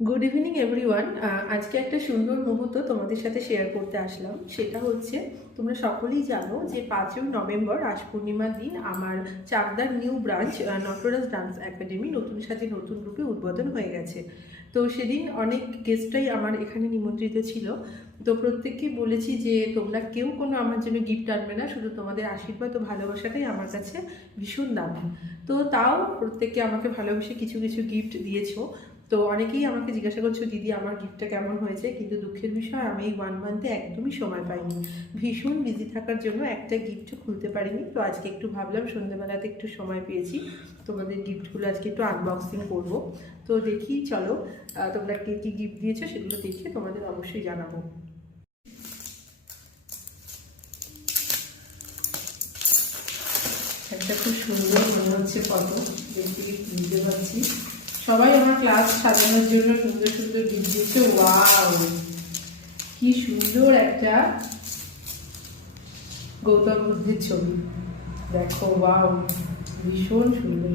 Good evening everyone. আজকে একটা সুন্দর মুহূর্ত তোমাদের সাথে শেয়ার করতে আসলাম। সেটা হচ্ছে, তোমরা সকলেই জানো যে 5ই নভেম্বর রাস পূর্ণিমার দিন আমার চাকদার new branch Nataraj dance academy নতুন সাজে নতুন রূপে উদ্বোধন হয়ে গেছে। তো সেদিন অনেক গেস্টরাই আমার এখানে নিমন্ত্রিত ছিল। তো প্রত্যেককেই বলেছি যে তোমরা কেউ কোনো আমার জন্য গিফট আনবে না, শুধু তোমাদের আশীর্বাদ ও ভালোবাসাটাই আমার কাছে ভীষণ দামি। তো তাও প্রত্যেকে আমাকে ভালোবেসে কিছু কিছু গিফট দিয়েছো। তো অনেকেই আমাকে জিজ্ঞাসা করছো, দিদি আমার গিফটটা কেমন হয়েছে, কিন্তু দুঃখের বিষয় আমি এই 1 মান্থে একদমই সময় পাইনি। ভীষণ বিজি থাকার জন্য একটা গিফটও খুলতে পারিনি। তো আজকে একটু ভাবলাম সন্ধ্যেবেলাতে একটু সময় পেয়েছি, তোমাদের গিফটগুলো আজকে একটু আনবক্সিং করব। তো দেখি, চলো তোমরা কে কী গিফট দিয়েছো সেগুলো দেখে তোমাদের অবশ্যই জানাবো। একটা খুব সুন্দর মনে হচ্ছে ফটো, দেখতে কিনতে পারছি। সবাই আমার ক্লাস সাজানোর জন্য সুন্দর সুন্দর গিফট দিয়েছে। ওয়াও, কি সুন্দর একটা গৌতম বুদ্ধের ছবি, দেখো। ওয়াও, ভীষণ সুন্দর,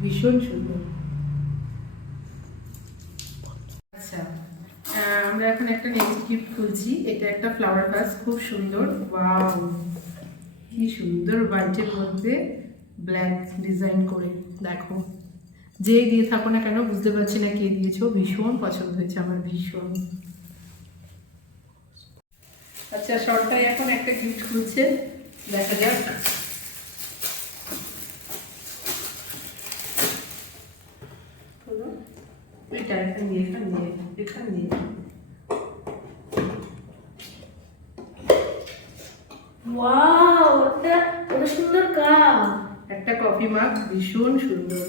ভীষণ সুন্দর। আচ্ছা, আমরা এখন একটা নেক্সট গিফট খুলছি। এটা একটা ফ্লাওয়ার ভাস, খুব সুন্দর। ওয়াও, কি সুন্দর হোয়াইটের মধ্যে ব্ল্যাক ডিজাইন করে, দেখো। যে দিয়ে থাকো না কেন বুঝতে পারছি না কে দিয়েছো, ভীষণ পছন্দ হয়েছে আমার, ভীষণ। আচ্ছা, শর্টটাই এখন একটা গিফট খুলছে, দেখা যাক। এটা এখান দিয়ে এখান দিয়ে এখান দিয়ে ওয়াও, এটা কত সুন্দর কাপ। একটা কফি মাগ, ভীষণ সুন্দর।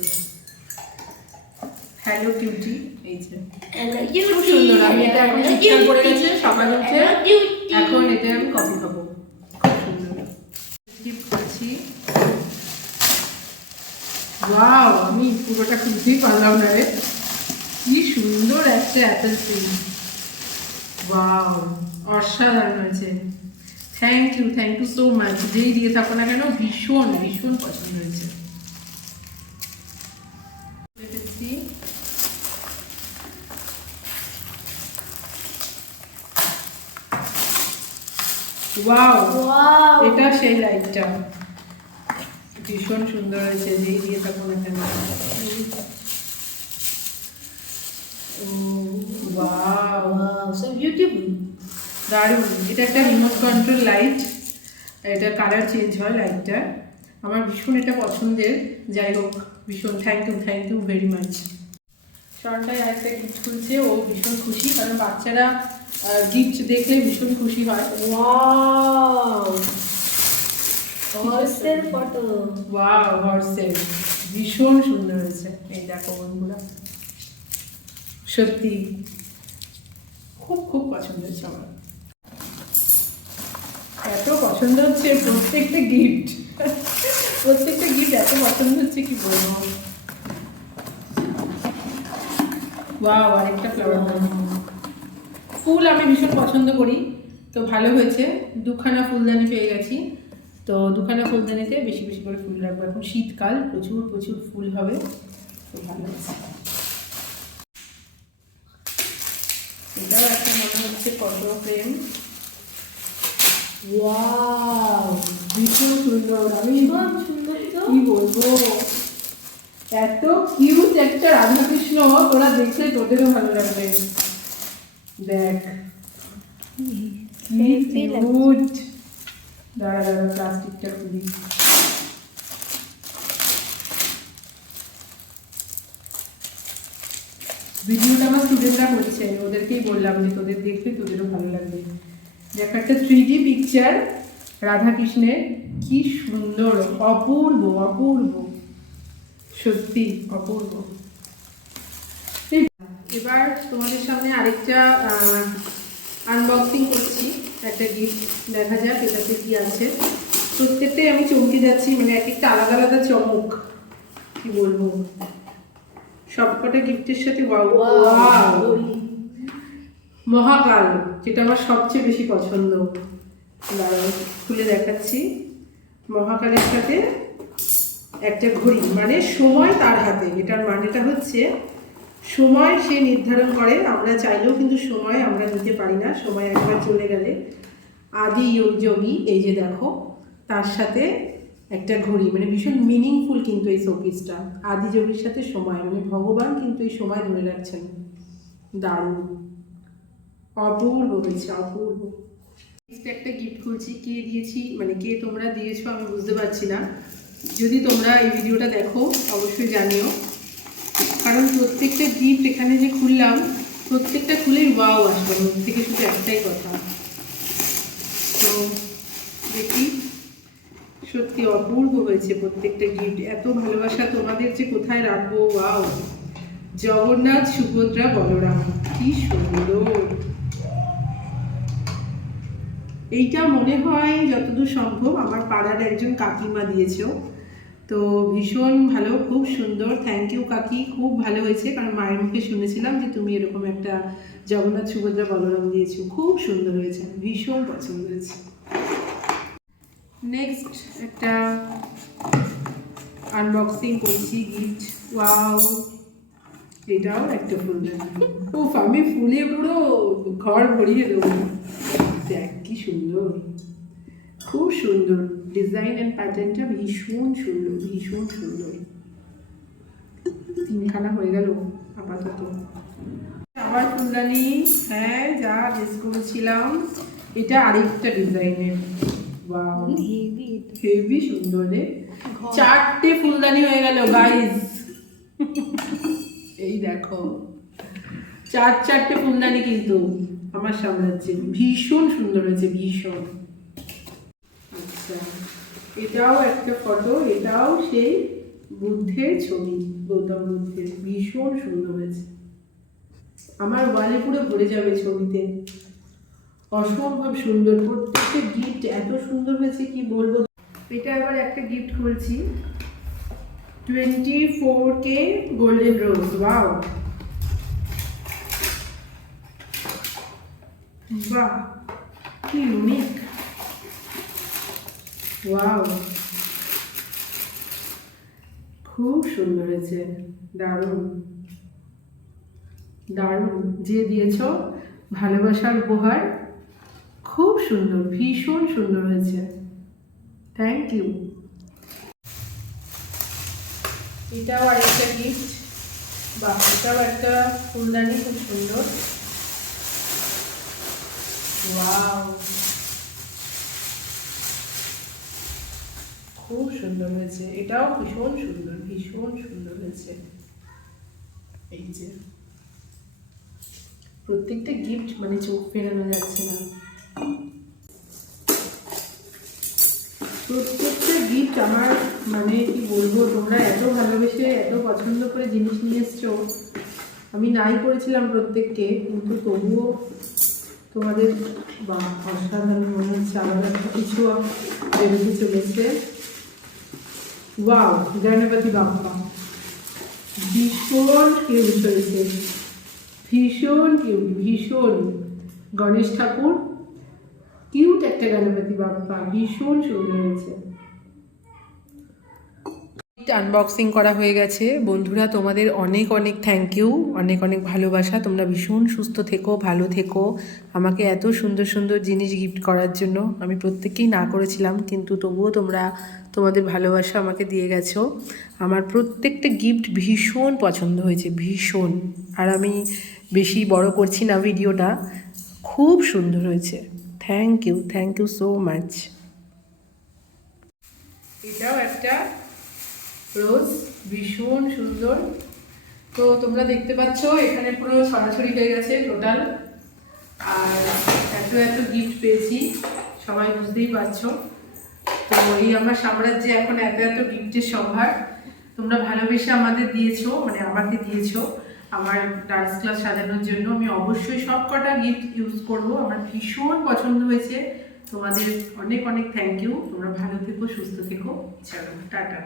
হ্যালো কিউটি, এই যে খুব সুন্দর। আমি এটা এখন ঠিকঠাক করে গেছে সকালে উঠে, এখন এটা আমি কফি খাবো, খুব সুন্দর গিফট করছি। ওয়াও, আমি পুরোটা খুলতেই পারলাম না রে, কি সুন্দর একটা অ্যাপেল ট্রি। ওয়াও, অসাধারণ হয়েছে। Thank you so much. যেই দিয়ে থাকো না কেন ভীষণ ভীষণ পছন্দ হয়েছে। ওয়াও, এটা সেই লাইটটা, ভীষণ সুন্দর হয়েছে। যেই দিয়ে থাকো না কেন। Wow, so beautiful. দারুণ। এটা একটা রিমোট কন্ট্রোল লাইট, এটা কালার চেঞ্জ হয় লাইটটা। আমার ভীষণ এটা পছন্দের। যাই হোক, ভীষণ থ্যাংক ইউ ভেরি মাচ। শরণটাই আরেকটা গিফট খুলছে, ও ভীষণ খুশি, কারণ বাচ্চারা গিফট দেখলে ভীষণ খুশি হয়। ওয়াও, হর্সের ফটো। ওয়াও, হর্সের, ভীষণ সুন্দর হয়েছে। এই দেখো বন্ধুরা, সত্যি খুব খুব পছন্দ হয়েছে আমার। এত পছন্দ হচ্ছে প্রত্যেকটা গিফট, প্রত্যেকটা গিফট এত পছন্দ হচ্ছে কি বলবো। ওয়াও, আরেকটা ফ্লাওয়ার ভাস। ফুল আমি ভীষণ পছন্দ করি, তো ভালো হয়েছে। দুখানা ফুলদানি পেয়ে গেছি, তো দুখানা ফুলদানিতে বেশি বেশি করে ফুল রাখবো। এখন শীতকাল, প্রচুর প্রচুর ফুল হবে, তো ভালো হয়েছে। এটাও একটা মনে হচ্ছে ফটো ফ্রেম। ওয়াও, ভীষণ সুন্দর। আমি কি বলবো, এত কিউট একটা রাধাকৃষ্ণ, তোরা দেখলে তোদেরও ভালো লাগবে। দেখ কি কিউট। দাঁড়া দাঁড়া, প্লাস্টিকটা খুলি। ভিডিওটা আমার স্টুডেন্টরা করছে, ওদেরকেই বললাম যে তোদের দেখলে তোদেরও ভালো লাগবে। দেখ, একটা 3D পিকচার রাধাকৃষ্ণের, কি সুন্দর, অপূর্ব অপূর্ব, সত্যি অপূর্ব। এবার তোমাদের সামনে আরেকটা আনবক্সিং করছি, একটা গিফট। দেখা যাক এটাতে কি আছে। প্রত্যেকটাই আমি চমকে যাচ্ছি, মানে এক একটা আলাদা আলাদা চমক, কি বলবো। সবকটা গিফটের সাথে মহাকাল, যেটা আমার সবচেয়ে বেশি পছন্দ। খুলে দেখাচ্ছি। মহাকালের সাথে একটা ঘড়ি, মানে সময় তার হাতে। এটার মানেটা হচ্ছে সময় সে নির্ধারণ করে, আমরা চাইলেও কিন্তু সময় আমরা দিতে পারি না, সময় একবার চলে গেলে। আদি যোগী, এই যে দেখো, তার সাথে একটা ঘড়ি, মানে ভীষণ মিনিংফুল কিন্তু এই শোপিসটা। আদি যোগীর সাথে সময়, মানে ভগবান কিন্তু এই সময় ধরে রাখছেন। দারুণ, অপূর্ব হয়েছে, অপূর্ব। একটা গিফট খুলছি, কে দিয়েছি মানে কে তোমরা দিয়েছো আমি বুঝতে পারছি না। যদি তোমরা এই ভিডিওটা দেখো অবশ্যই জানিও, কারণ প্রত্যেকটা গিফট এখানে যে খুললাম প্রত্যেকটা খুলেই ওয়াও আসবে, ওর থেকে শুধু একটাই কথা। তো দেখি, সত্যি অপূর্ব হয়েছে প্রত্যেকটা গিফট। এত ভালোবাসা তোমাদের যে কোথায় রাখবো। ওয়াও, জগন্নাথ সুভদ্রা বলরাম, কি সুন্দর। এইটা মনে হয় যতদূর সম্ভব আমার পাড়ার একজন কাকিমা দিয়েছো, তো ভীষণ ভালো, খুব সুন্দর। থ্যাংক ইউ কাকি, খুব ভালো হয়েছে, কারণ মায়ের মুখে শুনেছিলাম যে তুমি এরকম একটা জগন্নাথ সুভদ্রা বলরাম দিয়েছো, খুব সুন্দর হয়েছে, ভীষণ পছন্দ হয়েছে। নেক্সট একটা আনবক্সিং করছি গিফট। ওয়াও, এটাও একটা ফুলদানি। উফ, আমি ফুলে পুরো ঘর ভরিয়ে দেবো। দেখ কি সুন্দর, খুব সুন্দর ডিজাইন অ্যান্ড প্যাটার্নটা, ভীষণ সুন্দর, ভীষণ সুন্দর। তিনখানা হয়ে গেল আপাতত। আবার ফুলদানি, হ্যাঁ যা গেস করেছিলাম, এটা আরেকটা ডিজাইনের। ওয়াও, হেভি সুন্দর রে। 4টে ফুলদানি হয়ে গেল গাইস। এই দেখো, 4টে ফুলদানি কিন্তু আমার সামলাচ্ছে, ভীষণ সুন্দর হয়েছে, ভীষণ। আচ্ছা, এটাও একটা ফটো, এটাও সেই বুদ্ধের ছবি, গৌতম বুদ্ধের, ভীষণ সুন্দর হয়েছে। আমার ওয়ালে পুরো ভরে যাবে ছবিতে, অসম্ভব সুন্দর। প্রত্যেকটা গিফট এত সুন্দর হয়েছে কি বলবো। এটা আবার একটা গিফট খুলছি, 24K গোল্ডেন রোজ। ওয়াও, বাহ, কি ইউনিক। ওয়াও, খুব সুন্দর হয়েছে, দারুণ দারুণ। যে দিয়েছো ভালোবাসার উপহার, খুব সুন্দর, ভীষণ সুন্দর হয়েছে, থ্যাংক ইউ। এটাও আরেকটা গিফট, বা এটাও একটা ফুলদানি, খুব সুন্দর। ওয়াও, খুব সুন্দর হয়েছে, এটাও ভীষণ সুন্দর, ভীষণ সুন্দর হয়েছে। এই যে প্রত্যেকটা গিফট মানে চোখ ফেরানো যাচ্ছে না। প্রত্যেকটা গিফট আমার মানে কি বলবো, তোমরা এত ভালোবেসে এত পছন্দ করে জিনিস নিয়ে এসছো। আমি নাই করেছিলাম প্রত্যেককে, কিন্তু তবুও তোমাদের বা অসাধারণ মনে হচ্ছে। আবার একটা কিছু বেরোতে চলেছে। ওয়াও, গণপতি বাপ্পা, ভীষণ কিউট হয়েছে, ভীষণ কিউট, ভীষণ। গণেশ ঠাকুর, কিউট একটা গণপতি বাপ্পা, ভীষণ সুন্দর হয়েছে। আনবক্সিং করা হয়ে গেছে বন্ধুরা, তোমাদের অনেক অনেক থ্যাংক ইউ, অনেক অনেক ভালোবাসা। তোমরা ভীষণ সুস্থ থেকো, ভালো থেকো, আমাকে এত সুন্দর সুন্দর জিনিস গিফট করার জন্য। আমি প্রত্যেককেই না করেছিলাম, কিন্তু তবুও তোমরা তোমাদের ভালোবাসা আমাকে দিয়ে গেছো। আমার প্রত্যেকটা গিফট ভীষণ পছন্দ হয়েছে, ভীষণ। আর আমি বেশি বড় করছি না ভিডিওটা, খুব সুন্দর হয়েছে, থ্যাংক ইউ সো মাচ। এটাও একটা রোজ, ভীষণ সুন্দর। তো তোমরা দেখতে পাচ্ছ এখানে পুরো ছড়াছড়ি হয়ে গেছে টোটাল। আর এত এত গিফট পেয়েছি, সবাই বুঝতেই পারছো। তো এই আমার সাম্রাজ্যে এখন এত এত গিফটের সম্ভার। তোমরা ভালোবেসে আমাদের দিয়েছো, মানে আমাকে দিয়েছো আমার ডান্স ক্লাস সাজানোর জন্য। আমি অবশ্যই সব কটা গিফট ইউজ করবো, আমার ভীষণ পছন্দ হয়েছে। তোমাদের অনেক অনেক থ্যাংক ইউ। তোমরা ভালো থেকো, সুস্থ থেকো, চলো টাটা।